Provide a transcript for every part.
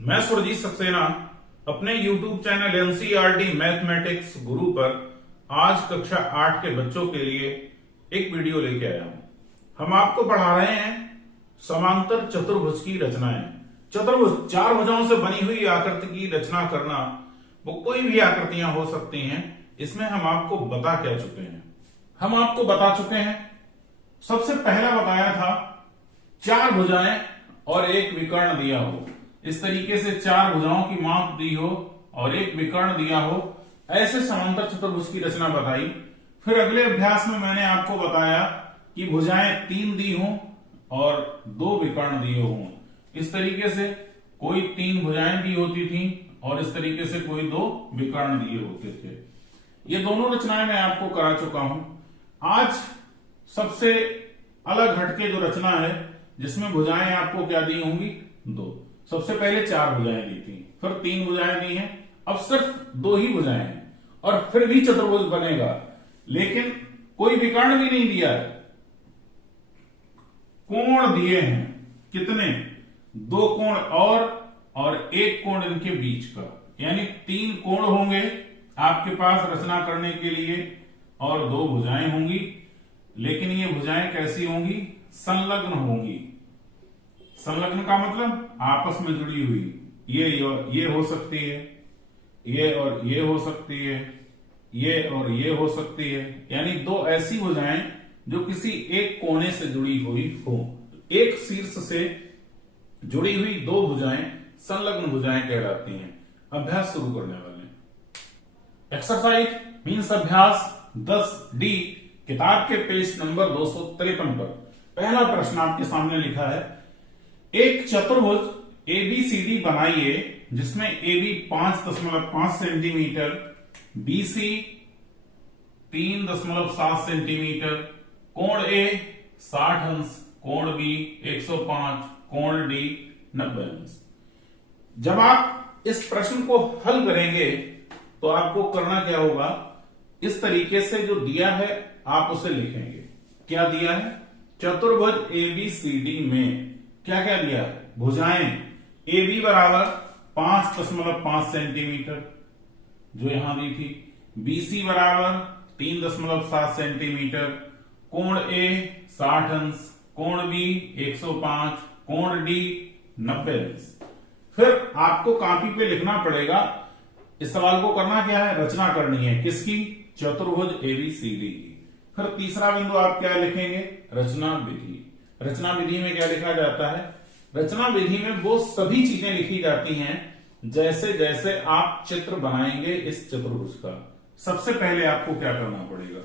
मैं सुरजीत सक्सेना अपने YouTube channel NCERT mathematics गुरु पर आज कक्षा 8 के बच्चों के लिए एक वीडियो लेके आया हूं। हम आपको पढ़ा रहे हैं समांतर चतुर्भुज की रचनाएं। चतुर्भुज चार भुजाओं से बनी हुई आकृति की रचना करना, वो कोई भी आकृतियां हो सकती हैं। इसमें हम आपको बता क्या चुके हैं? हम आपको बता चुके हैं, सबसे पहला बताया था चार भुजाएं और एक विकर्ण दिया हो। इस तरीके से चार भुजाओं की माप दी हो और एक विकर्ण दिया हो, ऐसे समांतर चतुर्भुज की रचना बताई। फिर अगले अभ्यास में मैंने आपको बताया कि भुजाएं तीन दी हों और दो विकर्ण दिए हों। इस तरीके से कोई तीन भुजाएं दी होती थी और इस तरीके से कोई दो विकर्ण दिए होते थे। ये दोनों रचनाएं मैं आपको करा चुका हूं। आज सबसे अलग हटके जो रचना है जिसमें भुजाएं आपको क्या दी होंगी? दो। सबसे पहले चार भुजाएं दी थी, फिर तीन भुजाएं दी हैं, अब सिर्फ दो ही भुजाएं हैं और फिर भी चतुर्भुज बनेगा, लेकिन कोई विकर्ण भी नहीं दिया है। कोण दिए हैं, कितने? दो कोण और एक कोण इनके बीच का, यानी तीन कोण होंगे आपके पास रचना करने के लिए और दो भुजाएं होंगी। लेकिन ये भुजाएं कैसी होंगी? संलग्न होंगी। संलग्न का मतलब आपस में जुड़ी हुई। ये हो सकती है, ये और ये हो सकती है, ये और ये हो सकती है, यानी दो ऐसी भुजाएं जो किसी एक कोने से जुड़ी हुई हो। एक शीर्ष से जुड़ी हुई दो भुजाएं संलग्न भुजाएं कहलाती हैं। अभ्यास शुरू करने वाले हैं। एक्सरसाइज मीन्स अभ्यास 10D, किताब के पेज नंबर 253 पर पहला प्रश्न आपके सामने लिखा है, एक चतुर्भुज एबीसीडी बनाइए जिसमें AB 5.5 सेंटीमीटर, BC 3.7 सेंटीमीटर, कोण A 60 अंश, कोण B 105, कोण D 90 अंश। जब आप इस प्रश्न को हल करेंगे तो आपको करना क्या होगा? इस तरीके से जो दिया है आप उसे लिखेंगे। क्या दिया है? चतुर्भुज एबीसीडी में क्या क्या दिया? भुजाएं AB बराबर 5.5 सेंटीमीटर जो यहां दी थी, BC बराबर 3.7 सेंटीमीटर, कोण A 60 अंश, कोण B 105, कोण D 90 अंश। फिर आपको कॉपी पे लिखना पड़ेगा। इस सवाल को करना क्या है? रचना करनी है। किसकी? चतुर्भुज एबीसीडी की। फिर तीसरा बिंदु आप क्या लिखेंगे? रचना विधि। रचना विधि में क्या लिखा जाता है? रचना विधि में वो सभी चीजें लिखी जाती हैं जैसे जैसे आप चित्र बनाएंगे इस चतुर्भुज का। सबसे पहले आपको क्या करना पड़ेगा?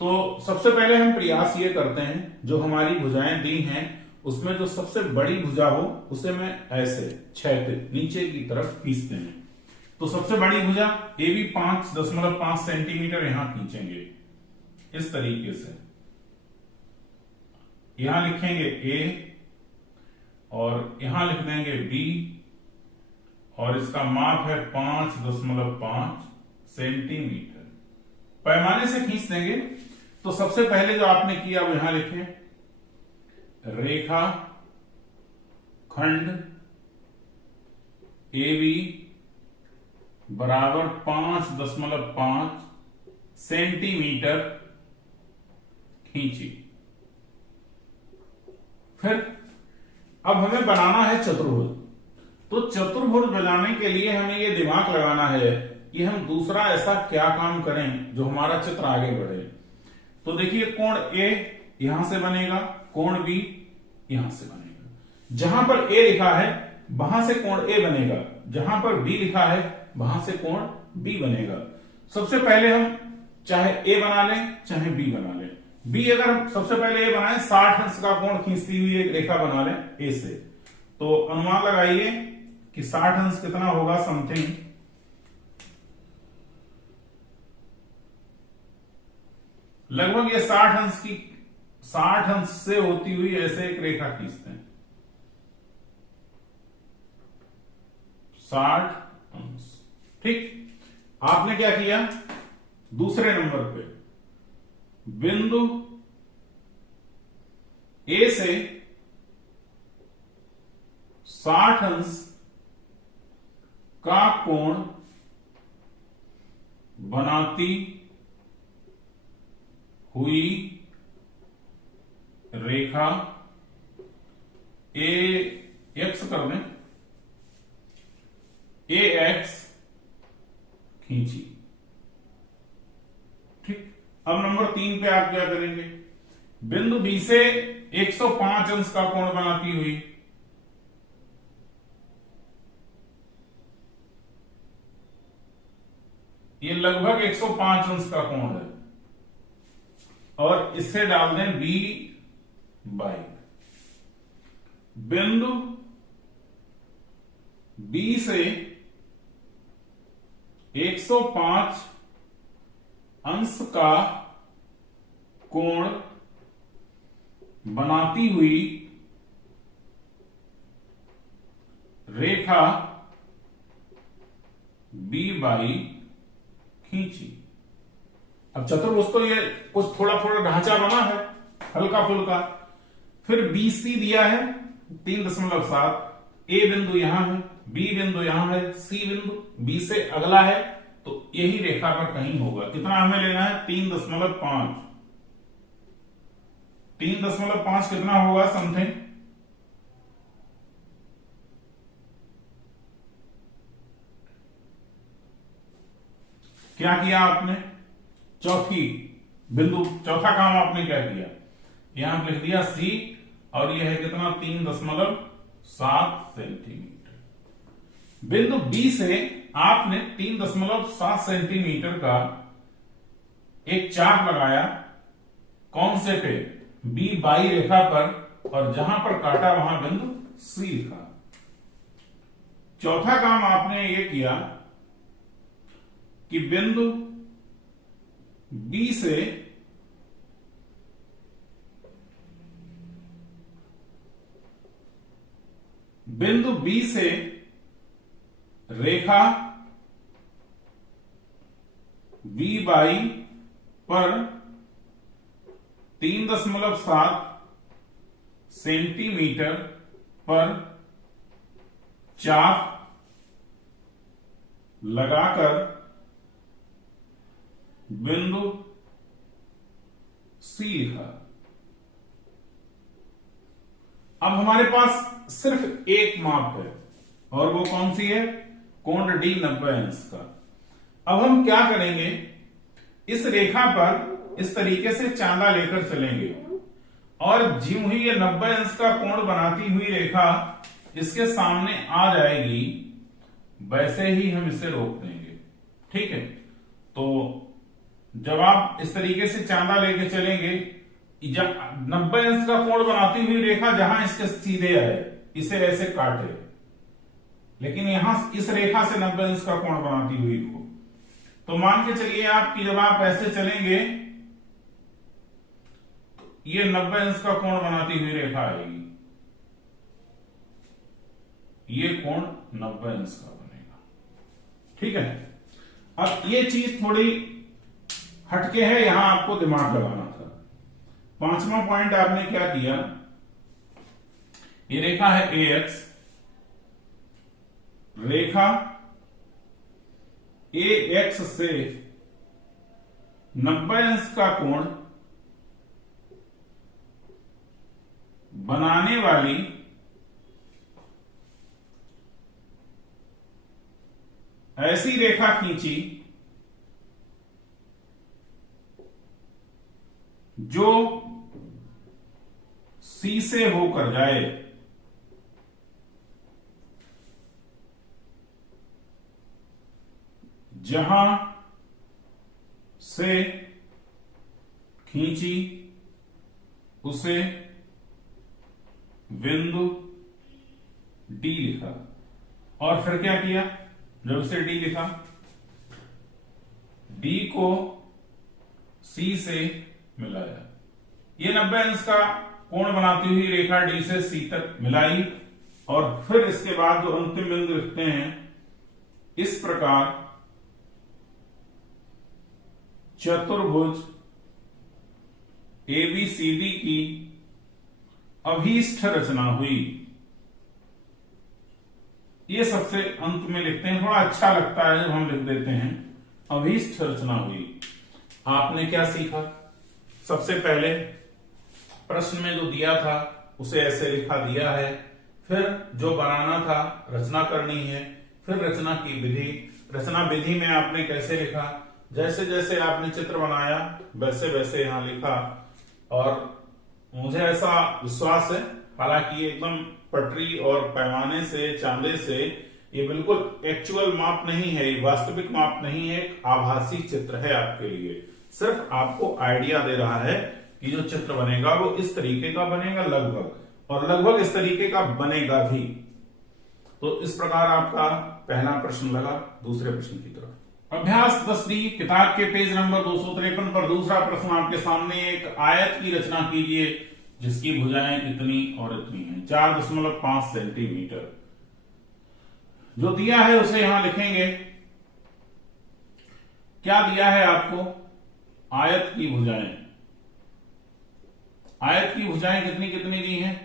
तो सबसे पहले हम प्रयास ये करते हैं, जो हमारी भुजाएं दी हैं उसमें जो सबसे बड़ी भुजा हो उसे मैं ऐसे क्षैतिज नीचे की तरफ खींचते हैं। तो सबसे बड़ी भुजा AB 5.5 सेंटीमीटर यहां खींचेंगे इस तरीके से। यहां लिखेंगे A और यहां लिख देंगे B और इसका माप है 5.5 सेंटीमीटर। पैमाने से खींच देंगे। तो सबसे पहले जो आपने किया वो यहां लिखे, रेखा खंड AB बराबर 5.5 सेंटीमीटर खींची। फिर अब हमें बनाना है चतुर्भुज। तो चतुर्भुज बनाने के लिए हमें यह दिमाग लगाना है कि हम दूसरा ऐसा क्या काम करें जो हमारा चित्र आगे बढ़े। तो देखिए, कोण A यहां से बनेगा, कोण B यहां से बनेगा। जहां पर A लिखा है वहां से कोण A बनेगा, जहां पर B लिखा है वहां से कोण B बनेगा। सबसे पहले हम चाहे A बना लें चाहे B बना लें। B अगर सबसे पहले A बनाए, 60 अंश का कोण खींचती हुई एक रेखा बना लें A से, तो अनुमान लगाइए कि 60 अंश कितना होगा? समथिंग लगभग ये 60 अंश से होती हुई ऐसे एक रेखा खींचते हैं। 60 अंश। ठीक। आपने क्या किया? दूसरे नंबर पे बिंदु A से 60 अंश का कोण बनाती हुई रेखा ए एक्स कर दें, ए एक्स खींची। ठीक, अब नंबर 3 पे आप क्या करेंगे, बिंदु बी से 105 अंश का कोण बनाती हुई ये लगभग 105 अंश का कोण है और इसे डाल दें बी बाई बिंदु बी से 105 अंश का कोण बनाती हुई रेखा बी बाई खींची। अब चतुर्भुज तो ये कुछ थोड़ा थोड़ा ढांचा बना है हल्का फुल्का। फिर बी सी दिया है 3.7, ए बिंदु यहां है, बी बिंदु यहां है, सी बिंदु बी से अगला है, तो यही रेखा पर कहीं होगा। कितना हमें लेना है 3.5। 3.5 कितना होगा समथिंग, क्या किया आपने, चौथा काम आपने क्या किया, यहां लिख दिया सी और यह है कितना 3.7 सेंटीमीटर। बिंदु बी से आपने 3.7 सेंटीमीटर का एक चाप लगाया, कौन से पे, बी बाई रेखा पर, और जहां पर काटा वहां बिंदु सी लिखा। चौथा काम आपने ये किया कि बिंदु बी से रेखा बी बाई पर 3.7 सेंटीमीटर पर चाप लगाकर बिंदु सी लिखा। अब हमारे पास सिर्फ एक माप है और वो कौन सी है, कोण डी 90 अंश का। अब हम क्या करेंगे, इस रेखा पर इस तरीके से चांदा लेकर चलेंगे और ज्यों ही ये 90 अंश का कोण बनाती हुई रेखा इसके सामने आ जाएगी, वैसे ही हम इसे रोक देंगे। ठीक है, तो जब आप इस तरीके से चांदा लेके चलेंगे, 90 अंश का कोण बनाती हुई रेखा जहां इसके सीधे आए इसे ऐसे काटे, लेकिन यहां इस रेखा से 90 अंश का कोण बनाती हुई हो, तो मान के चलिए आप कि जब आप ऐसे चलेंगे तो ये 90 अंश का कोण बनाती हुई रेखा आएगी, ये कोण 90 अंश का बनेगा। ठीक है, अब ये चीज थोड़ी हटके है, यहां आपको दिमाग लगाना था। 5वां पॉइंट आपने क्या किया, ये रेखा है ए एक्स, रेखा ए एक्स से 90 अंश का कोण बनाने वाली ऐसी रेखा खींची जो सी से होकर जाए, जहां से खींची उसे बिंदु डी लिखा। और फिर क्या किया, जब इसे डी लिखा, डी को सी से मिलाया, ये 90 अंश का कोण बनाती हुई रेखा डी से सी तक मिलाई, और फिर इसके बाद जो अंतिम बिंदु लिखते हैं, इस प्रकार चतुर्भुज एबीसीडी की अभीष्ट रचना हुई। ये सबसे अंत में लिखते हैं, थोड़ा अच्छा लगता है जब हम लिख देते हैं। अभीष्ट रचना हुई। आपने क्या सीखा? सबसे पहले प्रश्न में जो दिया था उसे ऐसे लिखा दिया है, फिर जो बनाना था रचना करनी है, फिर रचना की विधि। रचना विधि में आपने कैसे लिखा? जैसे जैसे आपने चित्र बनाया वैसे वैसे यहां लिखा। और मुझे ऐसा विश्वास है, हालांकि ये एकदम पटरी और पैमाने से, चांदे से, ये बिल्कुल एक्चुअल माप नहीं है, ये वास्तविक माप नहीं है, एक आभासी चित्र है आपके लिए। सिर्फ आपको आइडिया दे रहा है कि जो चित्र बनेगा वो इस तरीके का बनेगा लगभग, और लगभग इस तरीके का बनेगा भी। तो इस प्रकार आपका पहला प्रश्न लगा। दूसरे प्रश्न की तरफ अभ्यास 10D किताब के पेज नंबर 253 पर दूसरा प्रश्न आपके सामने। एक आयत की रचना कीजिए जिसकी भुजाएं इतनी और इतनी हैं, 4.5 सेंटीमीटर। जो दिया है उसे यहां लिखेंगे। क्या दिया है आपको? आयत की भुजाएं। आयत की भुजाएं कितनी कितनी दी हैं?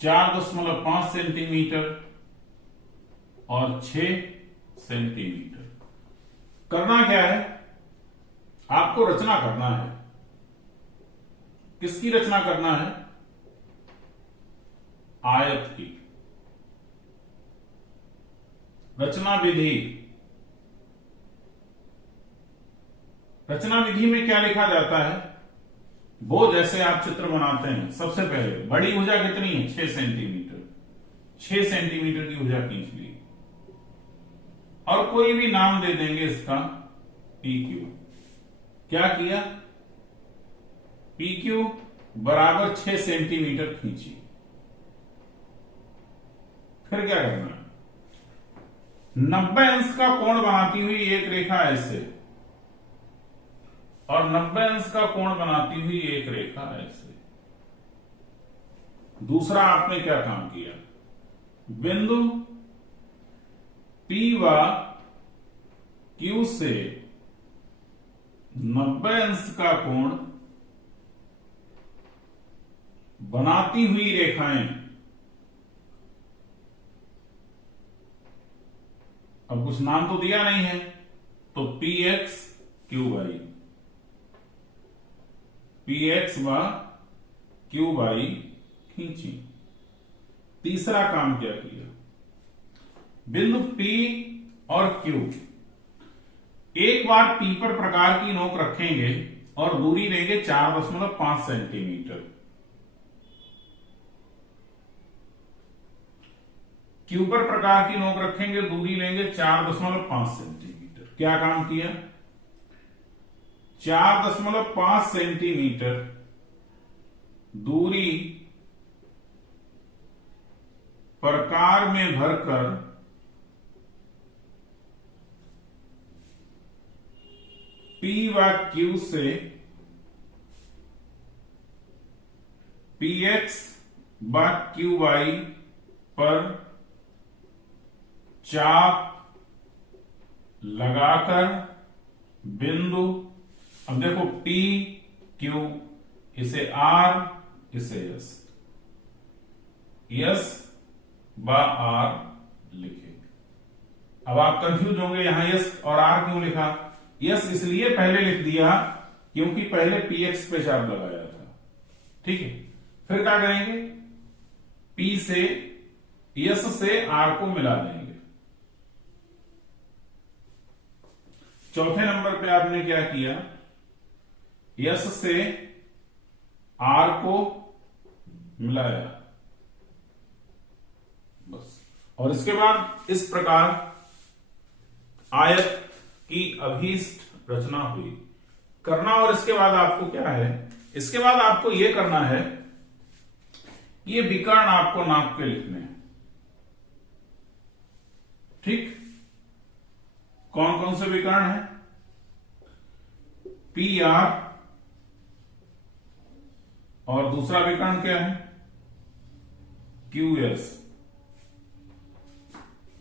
4.5 सेंटीमीटर और 6 सेंटीमीटर। करना क्या है? आपको रचना करना है। किसकी रचना करना है? आयत की। रचना विधि। रचना विधि में क्या लिखा जाता है? वो जैसे आप चित्र बनाते हैं, सबसे पहले बड़ी भुजा कितनी है? 6 सेंटीमीटर। 6 सेंटीमीटर की भुजा खींच ली और कोई भी नाम दे देंगे इसका PQ। क्या किया? PQ बराबर 6 सेंटीमीटर खींची। फिर क्या करना है? 90 अंश का कोण बनाती हुई एक रेखा ऐसे, और 90 अंश का कोण बनाती हुई एक रेखा ऐसे। दूसरा आपने क्या काम किया? बिंदु P व Q से 90 अंश का कोण बनाती हुई रेखाएं। अब कुछ नाम तो दिया नहीं है, तो PX QY, PX व QY खींची। तीसरा काम क्या किया? बिंदु P और Q, एक बार P पर प्रकार की नोक रखेंगे और दूरी लेंगे 4.5 सेंटीमीटर। Q पर प्रकार की नोक रखेंगे, दूरी लेंगे 4.5 सेंटीमीटर। क्या काम किया? 4.5 सेंटीमीटर दूरी प्रकार में भरकर P व Q से PX व QY पर चाप लगाकर बिंदु, अब देखो P Q, इसे R, इसे S, S व R लिखेंगे। अब आप कंफ्यूज होंगे यहां S और R क्यों लिखा? S इसलिए पहले लिख दिया क्योंकि पहले PX पे चाप लगाया था। ठीक है, फिर क्या करेंगे? P से S से R को मिला देंगे। चौथे नंबर पे आपने क्या किया? S से R को मिलाया, बस। और इसके बाद इस प्रकार आयत की अभीष्ट रचना हुई। करना, और इसके बाद आपको क्या है? इसके बाद आपको यह करना है, ये विकर्ण आपको नाप के लिखने हैं। ठीक, कौन कौन से विकर्ण है? PR, और दूसरा विकर्ण क्या है? QS।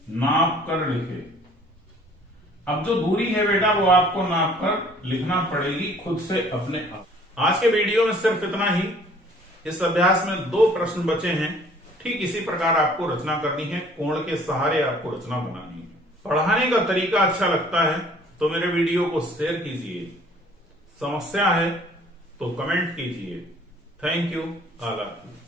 नाप कर लिखे। अब जो दूरी है बेटा वो आपको नाप कर लिखना पड़ेगी खुद से अपने आप। आज के वीडियो में सिर्फ इतना ही। इस अभ्यास में 2 प्रश्न बचे हैं। ठीक इसी प्रकार आपको रचना करनी है, कोण के सहारे आपको रचना बनानी है। पढ़ाने का तरीका अच्छा लगता है तो मेरे वीडियो को शेयर कीजिए, समस्या है तो कमेंट कीजिए। Thank you. All of you.